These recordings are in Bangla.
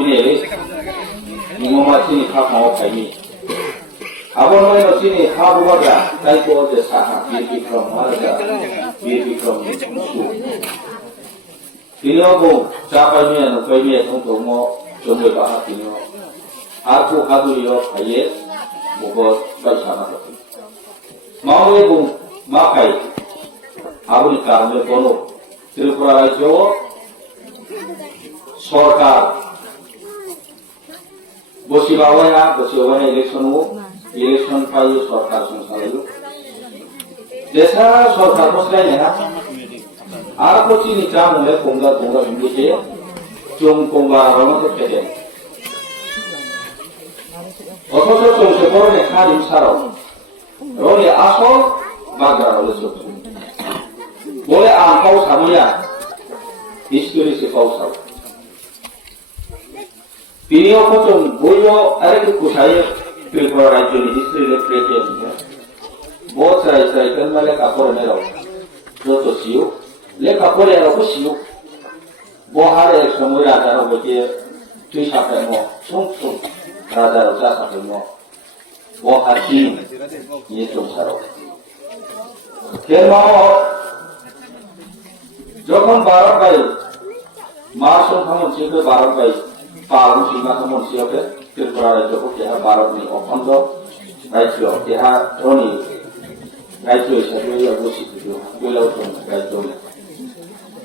Bine, Mumma Chini Hapmo Kaimi. Abono Chini Habuaga, Taiko de Saha, beauty from Malaga, beauty from Su. Pinogo, Japani and Payme and Tomo, Jomba Pino. Aku Haduyo, Ayet, Mugo, Basana. Maui Makai, Abulika, Lepono, Tripura Jo, Sorka. Bosibawa election payu sorkar sonsalalu. Desa sorkar mosrai na. Aku cini jam mulai pungga bingkite, cung pungga ramah terkede. Otoso cung sepor ne khadim sarau. Roni asol bagar oleh suatu. Boleh angkau samuya, history sepau saru. Pinio kocong boyo ada ke kusai pilpres राज्य में हिस्ट्री ले प्लेटे हैं बहुत सारे kan malah kapor merau जो तो सियो ले kapor yang aku siu bohar ek semua raja ro boje tui sampai mo sung raja ro sampai mo bohar ini ye sung saro kermao যখন 12 বাই মার্চ সময় ছিল 12 by Palu singa kamu siapa? Terperada Joko Kiha Barat ni Okondo, Rajo Kiha Roni, Rajo Satu yang musik itu, Wilau Tong Rajo.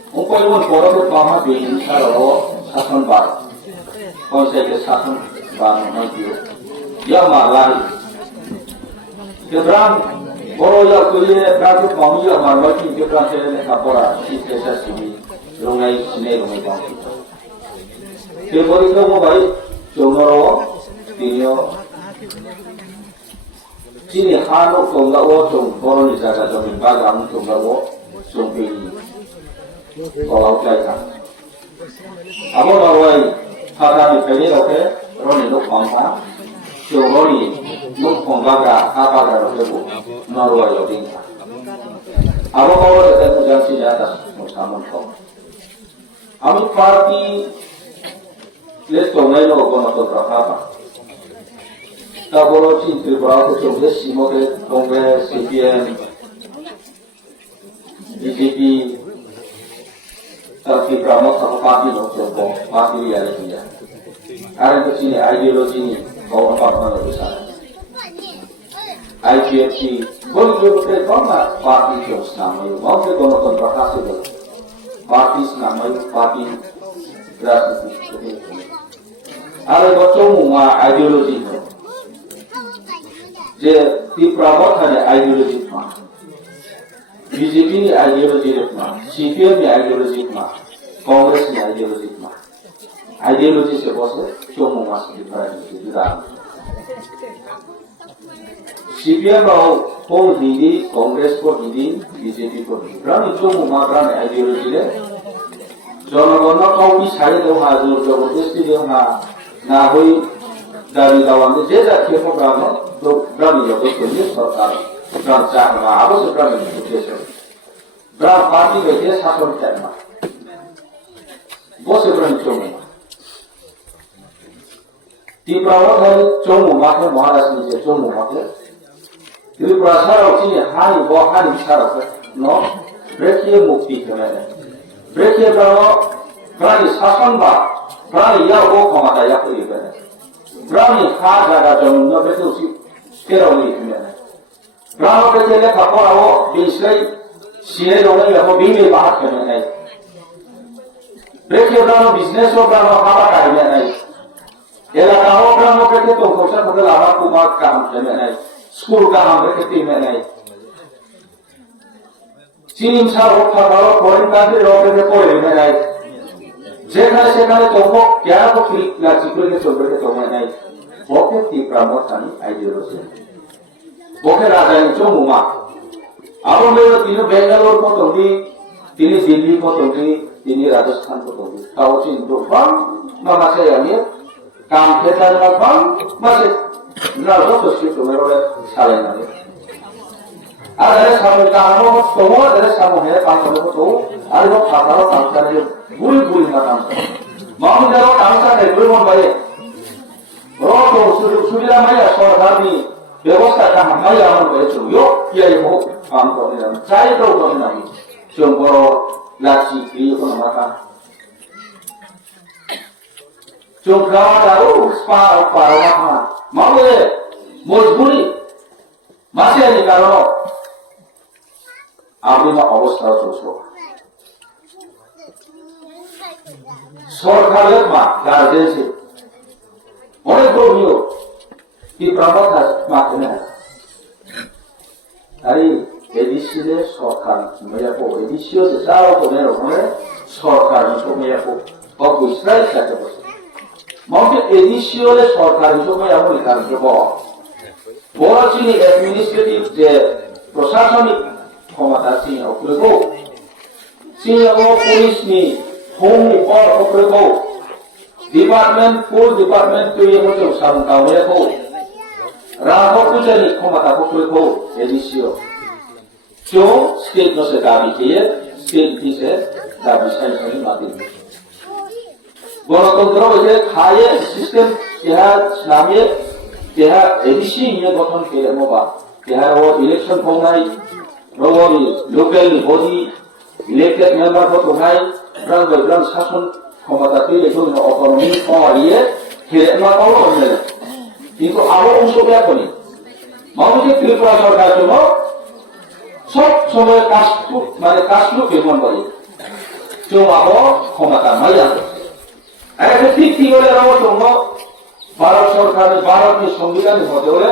Upaya memperoleh paham dengan cara sasan Barat, konsep sasan Barat maju, yang malai. Keberan, orang yang kuliah berarti kami yang malai keberan saya kapora, kita sini, rungai sini rungai bangkit. Kebori kamu baik, cumaro, tinyo, cini hano tonggawo, cumoro ni jaga jamin bagang tonggawo, cumpili, kalau kaya. Amo nawai, hada di peni oke, roni nuk pangpa, cumori nuk panggaga, apa gara kebu, nawai yodingka. Amo kalau kita punya senjata, musamun kau. Amo parti les tongai no kono to rahaba ta bolo chin tripura ko chongde simoke Congress CPM BJP ta ki brahmo ta party no chongbo party ya le ya are to chini ideology ni ko apa no bisa IGFC bol ko te koma party ko namai mo ke kono to rahasa party namai party ada bocor mua ideologi tu, je di Prabowo ada ideologi tu, BJP ni ideologi tu, CPM ni ideologi tu, Congress ni ideologi tu, ideologi sebab cuma masih di dalam. CPM bahawa pun hindi, Congress pun hindi, BJP pun hindi. Berani cuma berani ideologi le. Jono-jono kau bisari tu hazur, jono mesti tu na hui dari dawan ni jeda kia pun berani jono tu sorkar berani apa sih berani itu berani parti betul satu tema. Bos berani cuma. Di Prabowo hari cuma macam Maharashtra ni cuma macam. Di Prabowo ni hari bawa hari syarat no berarti mukti kemana. Berarti Prabowo berani sasan bah. Berani ya wo kamada ya kiri benda. Berani hal jaga jamin no betul si kira ini benda. Berani betul le kapora wo bisai sini orang yang wo bini bahat benda. Berarti berani bisnes wo berani apa kaya benda. Ela kau berani betul tu kosa betul apa kumat kam benda. School kam betul benda. Sini sahaja kalau foreign country orang betul benda. যেখানে সেখানে তবু কেন তো ফিল না চিকুলে চলবে তোমায় নাই ওকে কি প্রামোটানি আইডিওলজি ওকে রাজধানী চমুমা আবার হলো তিনি বেঙ্গালোর পতঙ্গি তিনি দিল্লি পতঙ্গি তিনি রাজস্থান পতঙ্গি তাও চিন্তা ফান মাসে আমি কাম খেতার না ফান মাসে না তো সে তোমার সালে না আর সামনে কামো তোমার সামনে কাম করতে তো আর খাতাও কাম করে বুড়ি বুড়ি না কাম माउंटेनआव थांसानै फोरमानबाय र'खौ सुबिदा माया सरकारनि बेबस्था गाहामाया मोनबाय जोंयो यायखौ आंखौनो जायखौ दंनाय जों बर' लासि बेखौ माथा जों गावदारो पारावा माबे मजबुरी मासेनि कारणाव आबुमा अबस्था चलছো সরকারের মা গার্জেন্সে অনেক রোগীও কি প্রমাণ মাধ্যমে তাই এডিসিলে সরকার মেয়াপো এডিসিও যে যাও করে ওখানে সরকার মেয়াপো অবশ্যই সাথে বসে মতে এডিসিওলে সরকার মেয়াপো কার্যব বড় চিনি অ্যাডমিনিস্ট্রেটিভ যে প্রশাসনিক ক্ষমতা চিনি অগ্রগো চিনি পুলিশনি Home or Oprego Department, full department to you to some Taweko Raho Pujani Komata Oprego, Edisio. So, state no se gabi here, state pise, gabi sai Martin. Bonokontro is a higher system, they have Slamie, they have Edisi in your bottom here mobile. They have election for night, local body, elected member for tonight. Rang sasun ক্ষমতা পেয়ে তো অটোনমি পাওয়ারিয়ে ফিরে না পাওয়া হলে কিন্তু আরো অংশ ব্যাপনী মানুষের ত্রিপুরা সরকার জন্য সব সময় কাজগুলো কেমন করে কেউ আরো ক্ষমতা নাই আছে একটা ঠিক কি করে রাখার জন্য ভারত সরকারের ভারতের সংবিধানের মধ্যে হলে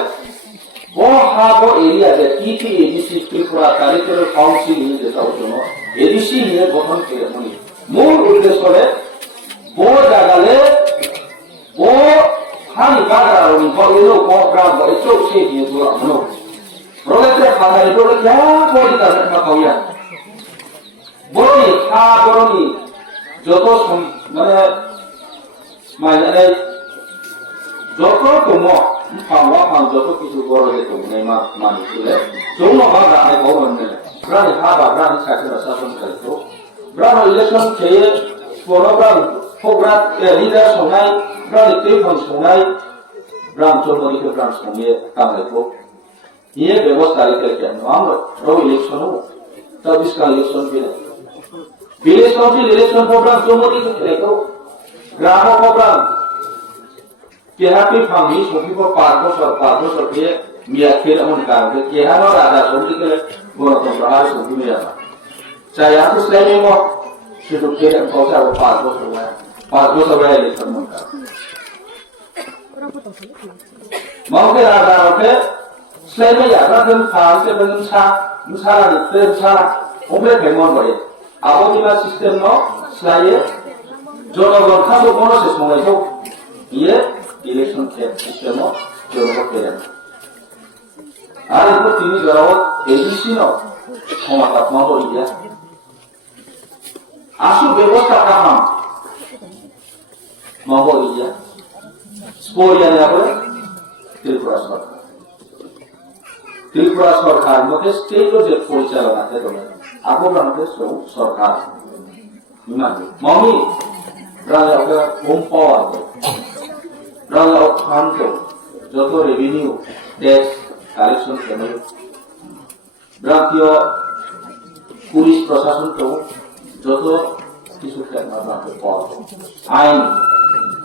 ও হাবো এরিয়াতে কি এডিসি ত্রিপুরা কারিকুলার কাউন্সিল নিয়ে যাওয়ার জন্য এডিসি নিয়ে গঠন করে উনি মূল উদ্দেশ্য হলে বড় জায়গালে বড় হানি বাগানি বড় বড় বড় চোখে দিয়ে দূর হলো রোলেতে ফাদারি রোলে যা বড় কাজ না কইয়া বড়ি খা বড়ি যত মানে যত তোমো পাওয়া পান যত কিছু বড় যে তোমনে মানুষলে জন্য বাগা আই বড়নে প্রাণ হাবা প্রাণ সাথে শাসন করতো ব্রাহ্ম ইলেকশন খেয়ে প্রোগ্রাম লিডার সংনাই ব্রাহ্ম টেলিফোন সংনাই ব্রাহ্ম চৌধুরীকে ব্রাহ্ম সঙ্গে কামড়াইতো ये व्यवस्था लेकर हम रो इलेक्शन हो 24 का इलेक्शन भी विलेज काउंसिल इलेक्शन प्रोग्राम चौमोदी को ग्राम प्रोग्राम केहापी फांगी सोफी को पार्को सर के मिया खेल अमन कार के केहानो राजा सोफी के गणतंत्र हार सोफी में जाना चाहे आप उस लाइन में शुरू के कौशा वो पार्को सब है इलेक्शन में का मौके राजा होते स्लाइड में यात्रा दिन फाल से बन मुसारा निकले मुसारा उम्र फेमस बड़े आबोदिमा सिस्टम नो स्लाइड जो लोग था वो कौन से सुने तो ये इलेक्शन के सिस्टम नो जो लोग करे आज इनको तीन जराव एजेंसी नो हमारा काम हो गया आशु व्यवस्था का हम मांगो गया स्पोर्ट यानी आप त्रिपुरा सरकार मते स्टेट जे परिचालना है तोले आगो बांते सरकार इमाने ममी राजा का होम पावर राजा खान को जो तो रेवेन्यू टैक्स कलेक्शन करने ब्रांतियो पुलिस प्रशासन को जो तो किसी करना बांटे पावर आइन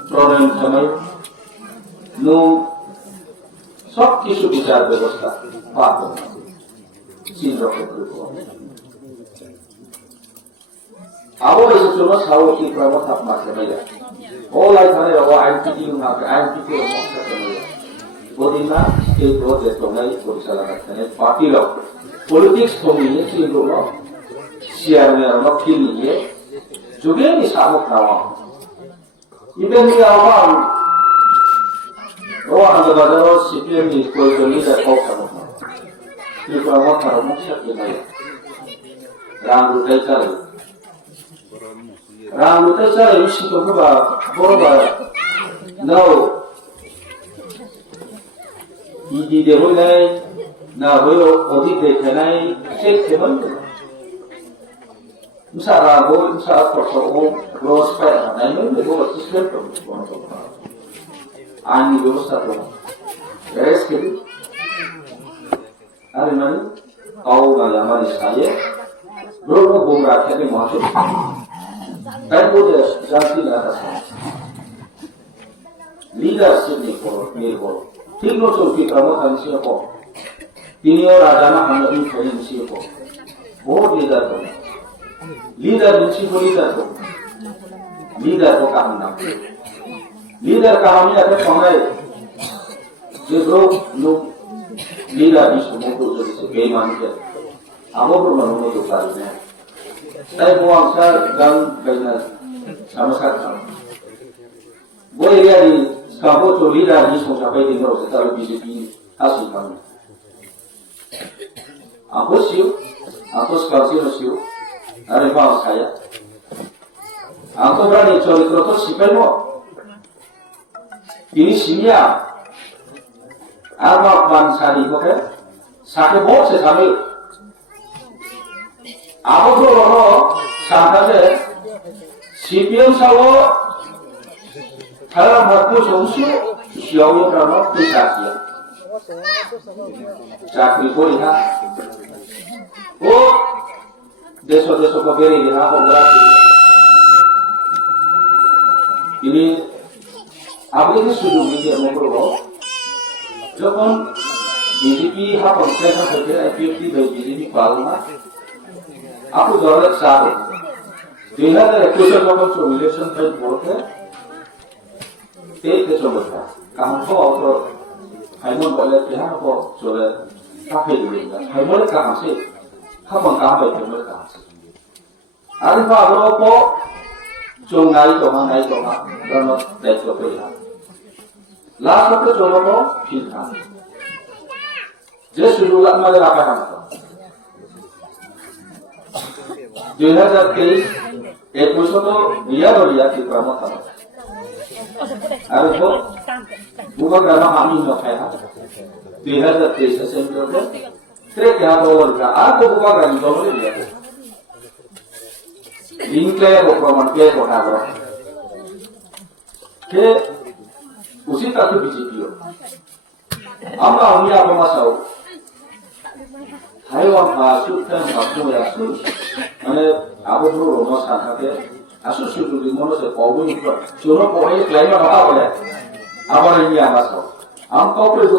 प्रॉब्लम समय नो सब किसी विचार व्यवस्था पाप चीन रखे अब ऐसे चुनो साव की प्रमुख आप मारते नहीं है वो लाइफ में वो आईपीटी ना आईपीटी और मौका करते नहीं है वो दिन ना एक दो देशों में कोई चला करते हैं पार्टी लोग पॉलिटिक्स तो नहीं है चीन लोग सीआर में लोग की नहीं है जो भी नहीं सामूहिक नावा इधर नहीं आवाम वो अंदर बाजारों सीपीएम की कोई तो नहीं है कौन सा मुद्दा त्रिपुरा में थारा मुख्य नहीं है राम लुटाई चले इसी तो होगा बोलगा नो इधी देखो नहीं ना हो अधिक देखे नहीं चेक के बंद Misalnya gue misalnya persoalan gue supaya nah ini gue sistem tuh ani gue satu beres gitu hari mana kau malam saya belum gue merasa di masuk kan gue udah ganti atas leadership nih kalau ঠিক মতো বিক্রম হানসি হব তিনিও রাজানা হানবি ফেরেন্সি হব বহুত লিডার তো লিডার নিচ্ছি লিডার তো লিডার তো কাম না লিডার কাহানি আছে সময় যে লোক লিডার নিশ্চয় মতো যদি বেইমানকে আমরও মনে তো পারি না তাই মো আমসার গান গাইনা সমস্যা বই area Kamu tu lidah ni semua sampai di luar setelah BJP hasil kami. Aku siu, aku sekarang siu, ada bang saya. Aku berani cari krotos siapa mo? Ini simia. Apa bangsa ni bukan? Sakit bos sekali. Aku tu orang sampai CPM sawo. Kalau aku sungsu, siapa yang bersaksi? Cakri boleh tak? Oh, desa-desa kebiri di apa berarti? Ini, apa ini sudah kita mengukur? Jepun BJP apa mereka berkira FPP dari BJP Palma? Aku jalan satu. Dia ada kuasa kalau election fight boleh. Thế cho mình là càng có rồi hay muốn gọi là cái hàng có rồi là các hệ điều là hay muốn càng sẽ không bằng càng phải mới càng sẽ anh vào đó có trong ngày đó rồi nó để cho cái là last cái chỗ nó có phim hàng just dulu lại mà là cái hàng đó 2023 episode Riyadh di Pramod Ada tu, bukan kerana kami nak kaya. 2023 September tu, trek yang awal kita. Aku bukan kerana itu boleh dia. Link le, program le, mana ber. Ke, usi tak tu BJP. Amma kami apa masau? Haiwan masuk kan masuk ya masuk. Mana abu tu rumah sana ke. Asus sudah di mana saya kau pun ikut. Cuma pokoknya klien apa boleh. Apa ini yang masuk. Am kau perlu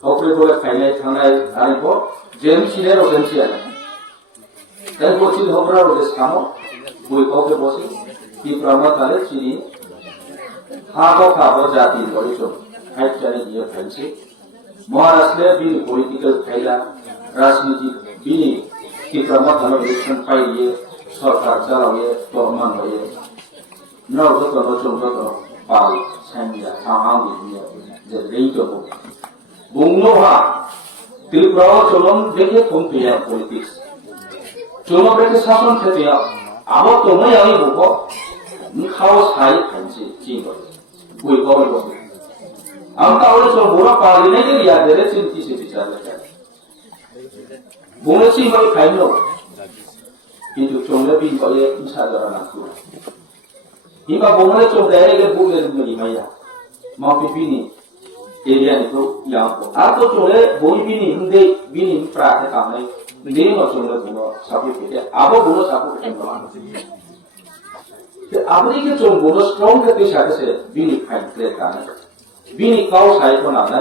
kau boleh klien tangai hari ko. Jensi ni atau jensi ada. Dan bossi hobra rodes kamu. Bui kau ke bossi. Di Pramod kali sini. Kau jati beri tu. Hai cari dia fancy. Maharashtra bini political kailah. Rajniti bini. Di Pramod kalau election fight dia. সরকার চালাবে তরমান হয়ে নরগত রচনগত পাল সাইয়া সামামি যে রেইটো বুংনোহা ত্রিপুরা চলন দেখে কম্পিয়া পলিটিক্স চলন দেখে শাসন থেকে আবার তোমাই আমি বকো খাও সাই খাইছে কি করে বই কবে বসে আমি তাহলে চল বুড়া পালি নাই যে ইয়া দেরে চিন্তি সে বিচার বলেছি ভাই খাইলো কিন্তু চলে বিন করে সাধারণ aku iba bongale chong dai le bu le ni maya ma pipini area ni ko yang ko ato chole boi bini hinde bini pra ta ka mai ni ma chole bo sabu ke abo bo sabu ke ma te abri ke chong bo strong ke te sate se bini fight le ka na bini kau sai ko na na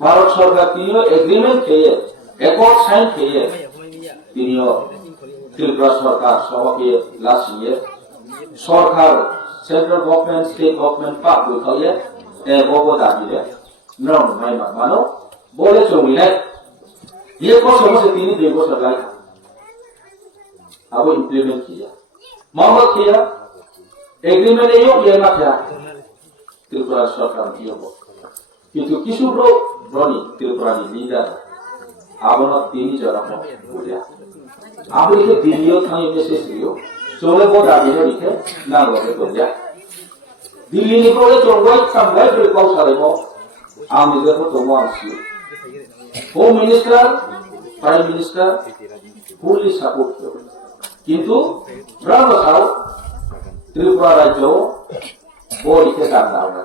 bharat sarkar tino agreement ke accord sign ke tino Tripura সরকার সবাইকে লাসিয়ে সরকার সেন্ট্রাল গভর্নমেন্ট স্টেট গভর্নমেন্ট পাক বইখাইয়ে ববো দাবিলে নরম নাই মানো বলে চমিলে ये को समझ तीन देखो सरकार अब इंप्लीमेंट किया मोहम्मद किया एग्रीमेंट यो ये ना क्या त्रिपुरा सरकार किया हो কিন্তু কিছু লোক রনি ত্রিপুরা লিডার আবনা তিন জনা বলে Aku itu video kami message video, soalnya kau dah video ni ke, nak boleh kerja. Video ni kau le coba sampai berkau sahaja kau, am juga kau tunggu amsi. Home Minister, Prime Minister, fully support kau. কিন্তু ব্রাহ্মণ ত্রিপুরা রাজ্য বলিতে দান দাওনা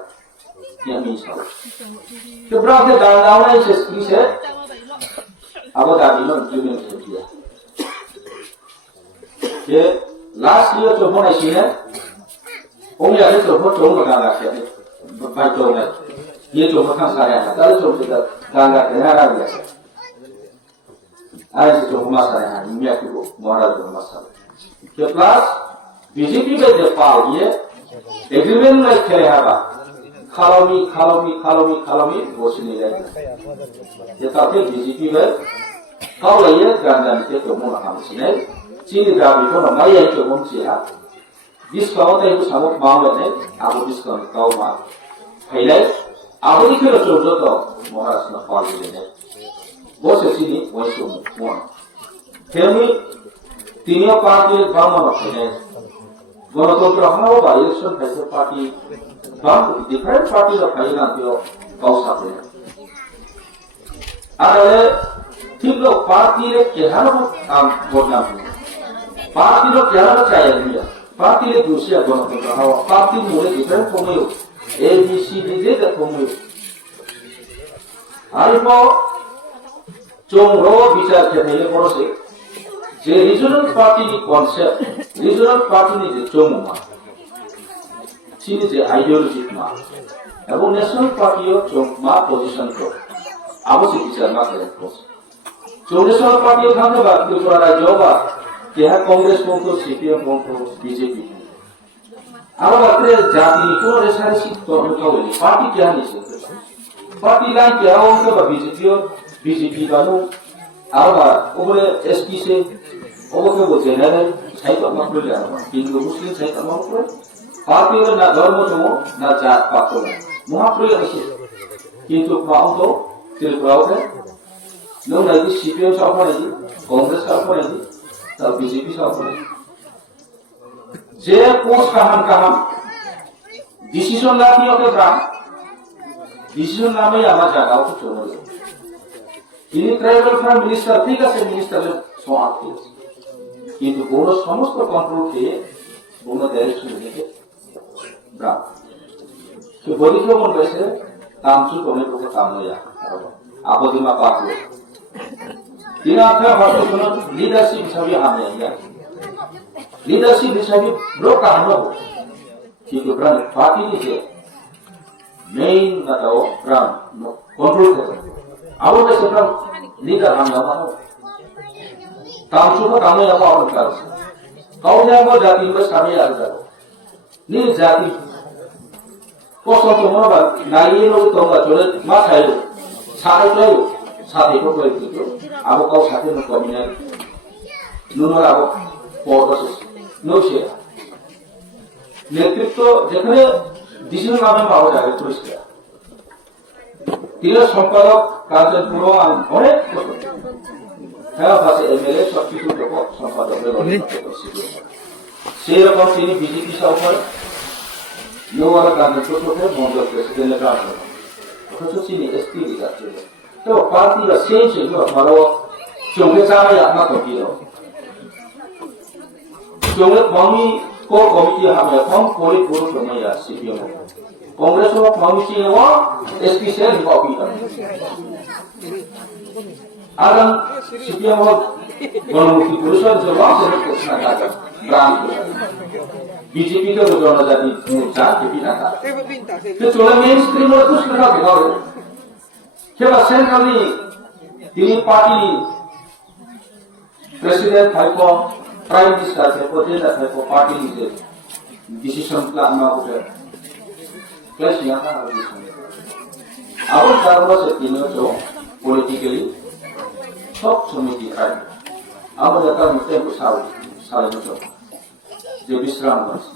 আমি সব তো ব্রাহ্মণে দান দাওনা এসে কিসে আবার দাবিনো জুবিন কিয়া যে লাস্ট ইয়ার যখন আসিনে ওই আগে যখন চৌমা গান রাখে বাই চৌমা ये जो मकान सारे हैं ताले जो से गांगा के ना आ गया आज जो हम सारे हैं इंडिया को मोरा जो मसाला के प्लस बीजेपी में जो पाल ये एग्रीमेंट में खेले हवा खालोमी वो से नहीं रहता ये ताकि बीजेपी में काउ ये गांगा के तो मोरा हम से नहीं चीनी दाबी को ना ये जो हम से है डिस्काउंट है कुछ हम मांग लेते आप डिस्काउंट काउ मांग पहले 아버지 그릇 줘도 뭐하스나 빠지네. 뭐세시니 원수 뭐. তেমনি তিনিও পার্টির বামন আছে গণতন্ত্র হাও বা ইলেকশন ফেসে পার্টি বাম ডিফারেন্ট পার্টির ফাইনা দিও কাউসাতে আর ঠিকলো পার্টির কেহানো কাম বদনাম পার্টির কেহানো চাই নিয়া পার্টির দুসিয়া গণতন্ত্র হাও পার্টির মূলে different কমিও A, B, C, D, D da komu. Aripo chongro bicar kemele porose. Je regional party ni concept, regional party ni je chongma. Chini je ideology ma. Abo national party yo chongma position ko. Abo se bicar ma kare ko. Chong national party yo khane ba Tripura rajyo ba keha Congress ko CPM ko BJP. अब अपने जाति को रेसारिसी तो उनका बोले पार्टी क्या नहीं सकते पार्टी लाइन क्या हो उनका बीजेपी का नो अब ओबरे एसपी से ओबरे वो जनरल सही तो मत बोले हिंदू मुस्लिम सही तो मत बोले पार्टी में ना धर्म जो ना जात पात हो महाप्रयोग ऐसे किंतु पाऊं तो त्रिपुरा है नो नहीं सीपीएम साफ नहीं कांग्रेस साफ नहीं तब बीजेपी साफ नहीं যে পোস্ট কাহাম ডিসিশন না নিয়ে ওকে গ্রাম ডিসিশন নামে আমার জায়গাও তো চলে যায় তিনি ট্রাইবাল ফার্ম মিনিস্টার ঠিক আছে মিনিস্টারের সমাজ কিন্তু কোন সমস্ত কন্ট্রোলকে কোন ডাইরেকশন দিকে গ্রাম তো বলিকে মন গেছে তামসু কোনে কোকে কাম হইয়া আপদিমা পাতলো তিনি আপনার হয়তো কোন লিডারশিপ হিসাবে আমি leadership hisabe blok kahno কিন্তু ব্রান পার্টি নিতে মেইন নাটাও ব্রান কন্ট্রোল করে আবার সেটা লিডার আমরা মানো কাম শুনো কামে আপা আর কাজ কাউনে আপা জাতি में शामिल आ जाओ নি জাতি কষ্ট তোমার নাইয়ে লো তোমরা চলে মা খাইলো সারাইলো সাথে তো কই দিও আবো কাউ সাথে ন কমিনা নুনো আবো পড়ছে নৌসে নেতৃত্ব যেখানে ডিসিশন নামে পাওয়া যায় পরিষ্কার তিনি সম্পাদক কাজের পুরো অনেক হ্যাঁ পাশে এমএলএ সবকিছু সম্পাদকের সেই রকম তিনি বিজেপি সরকার নোয়ার কাজের ছোটে মন্ডল প্রেসিডেন্টের কাজ অথচ তিনি এসপি যাচ্ছে তো পার্টিরা সেই সেগুলো ভালো চোখে চাই আপনার তো কি जोंगे मामी को कमिटी हमें हम कोई पूर्ण करने या सीपीएम कांग्रेस को मामी से वो एसपी से कॉपी कर आरम सीपीएम वो गणमुखी पुरुष जो वहां से प्रश्न काटा ब्रांड बीजेपी का जो ना जाती चार के बिना था तो चोला मेन स्ट्रीम में कुछ लगा दिखा रहे क्या बस सेंट्रली दिल्ली पार्टी प्रेसिडेंट थाईको प्राइम मिनिस्टर थे प्रेसिडेंट थे को पार्टी ने डिसीजन प्लान में उठे प्लस यहाँ था अब चारों से तीनों जो पॉलिटिकली सब समिति है अब जाता मिलते हैं सारे में जो विश्राम बस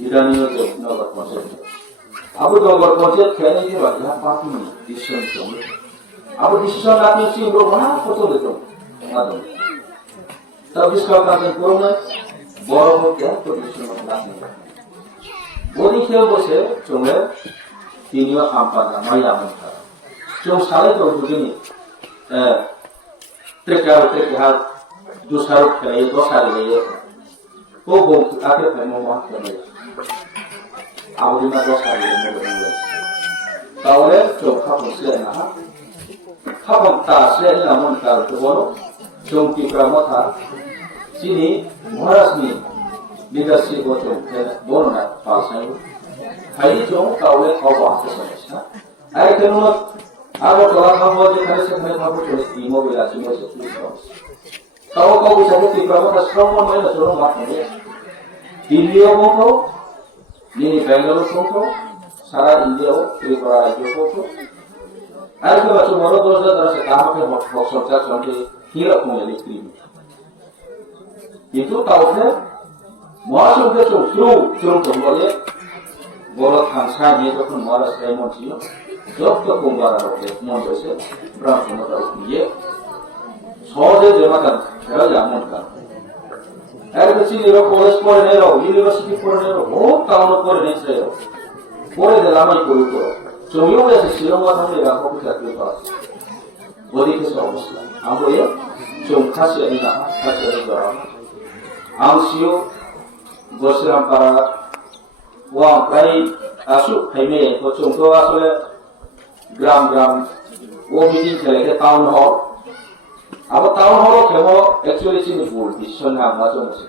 ईरानियों जो नगर पहुंचे अब नगर पहुंचे खेलने के बाद यहाँ पार्टी में डिसीजन चलेंगे अब डिसीजन लाने से लोग बना फोटो देते हैं तब इसका कारण कौन है बड़ा हो क्या तो डिसीजन लाने बोली क्या बोले चुंगे तीनियों काम करना माया बनता चुंग सारे तो बुझे नहीं त्रिकाल के हाथ দুসারো খেলে দশারে লেগে তো বলতে আগে ফেমো মা খেলে আবুদিনা দশারে লেগে তাহলে চোখ খাবো সে না খাবো তা সে এমন তার তো বলো চৌকিপ্রা মথা চিনি মহারাজনি লিডারশিপ চোখ বলো না পাশাই হাই চোখ তাহলে খাবো আসতে সমস্যা আর কেন আরো তোলা খাবো যেখানে সেখানে খাবো চলে ইমোবিল আছে মজা tahu kau bisa bukti bahwa semua mana suruh maknanya India mau ini Bangalore mau सारा India त्रिपुरा राज्य को आज के बच्चों मोरो दोस्त तरह से काम के बक्सर संके हीरा को electric itu tahu kan masuk ke curung kembali bola kansa dia tu pun malas kayak macam jauh ke kumbara roke mau berse berang semua tahu dia সহজে জমাতাম সেটা যেমন কারণ এর বেশি নিরো কলেজ পড়ে নেরো ইউনিভার্সিটি পড়ে নেরো বহুত টাউন পড়ে নিচ্ছে পড়ে দিলাম এই করি করো জমিও আছে শিরোমা থাকলে রাখো চাকরি পাওয়া ওদিকে সে অবস্থা আমরা এ চৌখাসে না খাসে করা আমসিও বসরাম পাড়া ওয়া প্রায় আসুক খাইমে তো চৌকো আসলে গ্রাম ও মিটিং খেলে টাউন হল अब टाउन हॉल खेमो एक्चुअली सिनी फुल डिसीजन नाम ना जोंसे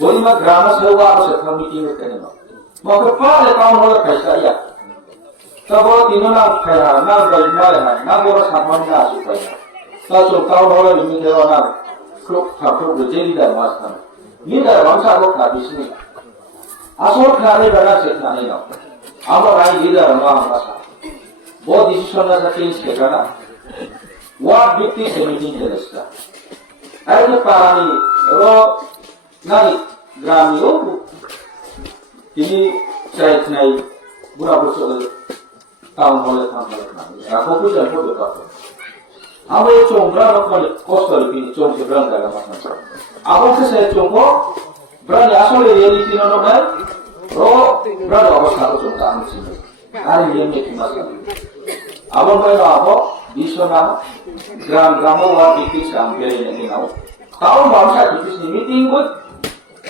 बोलिमा ग्राम सेवा से था मीटिंग में करने मगर पाले टाउन हॉल कैसा या तब वो तीनों ना खाया ना गलना ना बोरा सामान ना सुपाया तब जो टाउन हॉल में मिले वाला क्लोक ठाकुर जेली दा मास्टर ये दा वंशा को खादी सिनी आसोर खाने बना से खाने ना अब राई ये दा रंगा मासा वो डिसीजन ना चेंज किया ना What bukti semeting jelaskan. Ada parani, ro nari grami oku. Ini saya kenai berapa soal tahun oleh tahun. Aku pun jangan bodoh kata. Apa yang cuma berapa kostar ini cuma seberang dalam masa. Apa yang saya cuma berani asal dari ini tidak normal. Ro berapa awak satu cuma tahun sini. Hari ini mungkin masih. Apa yang apa? Bisona gram ward district सांगेले नहीं ना टाउन भाषा डिस्ट्रिक्ट मीटिंग को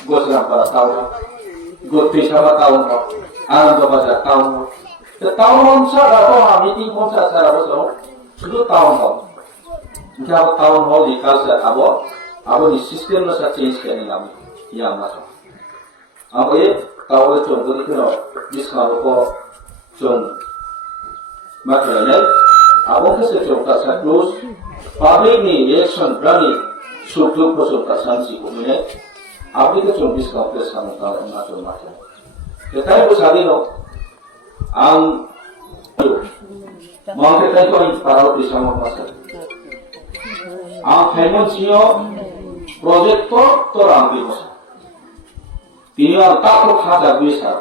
गोसरा पर टाउन गोत्रीशाला टाउन आनंद बाजार टाउन तो टाउन भाषा तो मीटिंग भाषा सारा बसो सुधु टाउन हॉल क्या टाउन हॉल निकाल से अब इस सिस्टम में सा चेंज करने ना या मासो अब ये टाउन चों तो दिखनो डिस्काउंट को चों मतलब Abang kesal cakap terus, public ni election berani suatu kosong sanksi kumine, abang kesal bisnis plus kamu tahu macam. Tetapi bersadi no, mungkin kita ini para bersama masa. Famous sio project to ramai masa. Tiada tak ada bisa.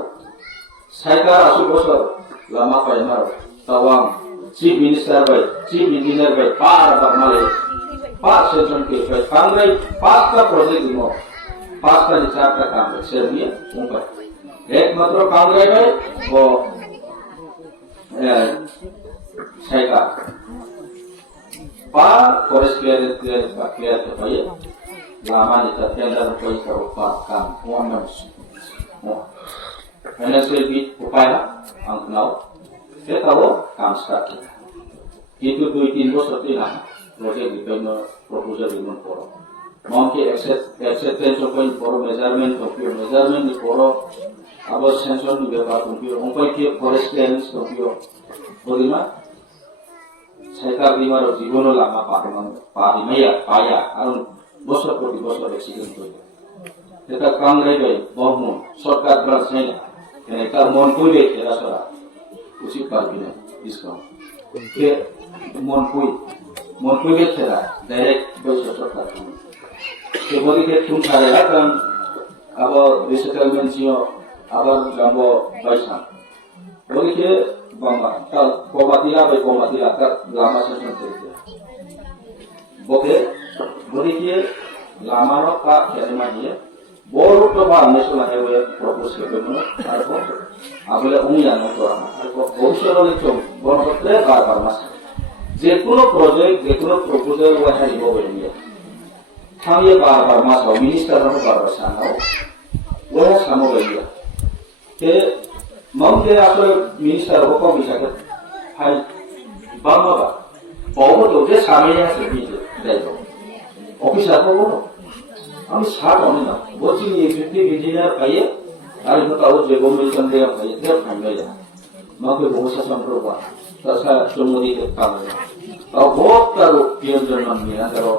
Saya kira asal besar lama payah tawang. Chief Minister by Chief Engineer by Par Male, Par Section के by कांग्रेस पास का प्रोजेक्ट दिनो, पास का निचार का काम है सर्विया उनका एक मतलब कांग्रेस है वो साइका Par forest clear तो भाई lama निचार टेंडर कोई करो पार काम वो nums financial bid upaya angknau kita tahu काम start itu 2-3 bosor tidak project dipeno proposal di monporo mungkin acceptance point poro measurement di poro abo sensor di bawah kompio mungkin ke forest clearance kompio bolima saya lima ro jibono lama pahimaya paya arun bosor proti bosor accident to kita kangrai bai bohmo shortcut branch nei kita mon kude era sora usi pargine discount ke mon pui ke thera direct bosor shortcut ke bodi ke thum thare kan abo resettlement sio abar gambo baisa bodi ke bamba tal komatila ka lama session terjadi boke bodi ke lama no ka kerma dia bolu to ba national highway propose ke mono arko abule unya no to arko bosoro ni to bono kotre bar mas যে কোনো প্রজেক্ট যে কোনো প্রপোজাল ওয়াই হারিব বলে थांगे बार मासाव मिनिस्टारानो बार सानाव वह सामो गया के ममते आसले मिनिस्टार को कम बिसाके हाय बामाबा बावो तो जे सामेया से बीजे जाइबो ऑफिसर को बोलो हम साथ होने ना वो चीज इफेक्टिव इंजीनियर पाइए और बताओ जे गोमिल चंद्र पाइए देव खाने या मगे बहुत सा संपर्क हुआ तसा चुमुदी के काम है और बहुत करो पियन जन्म में ना करो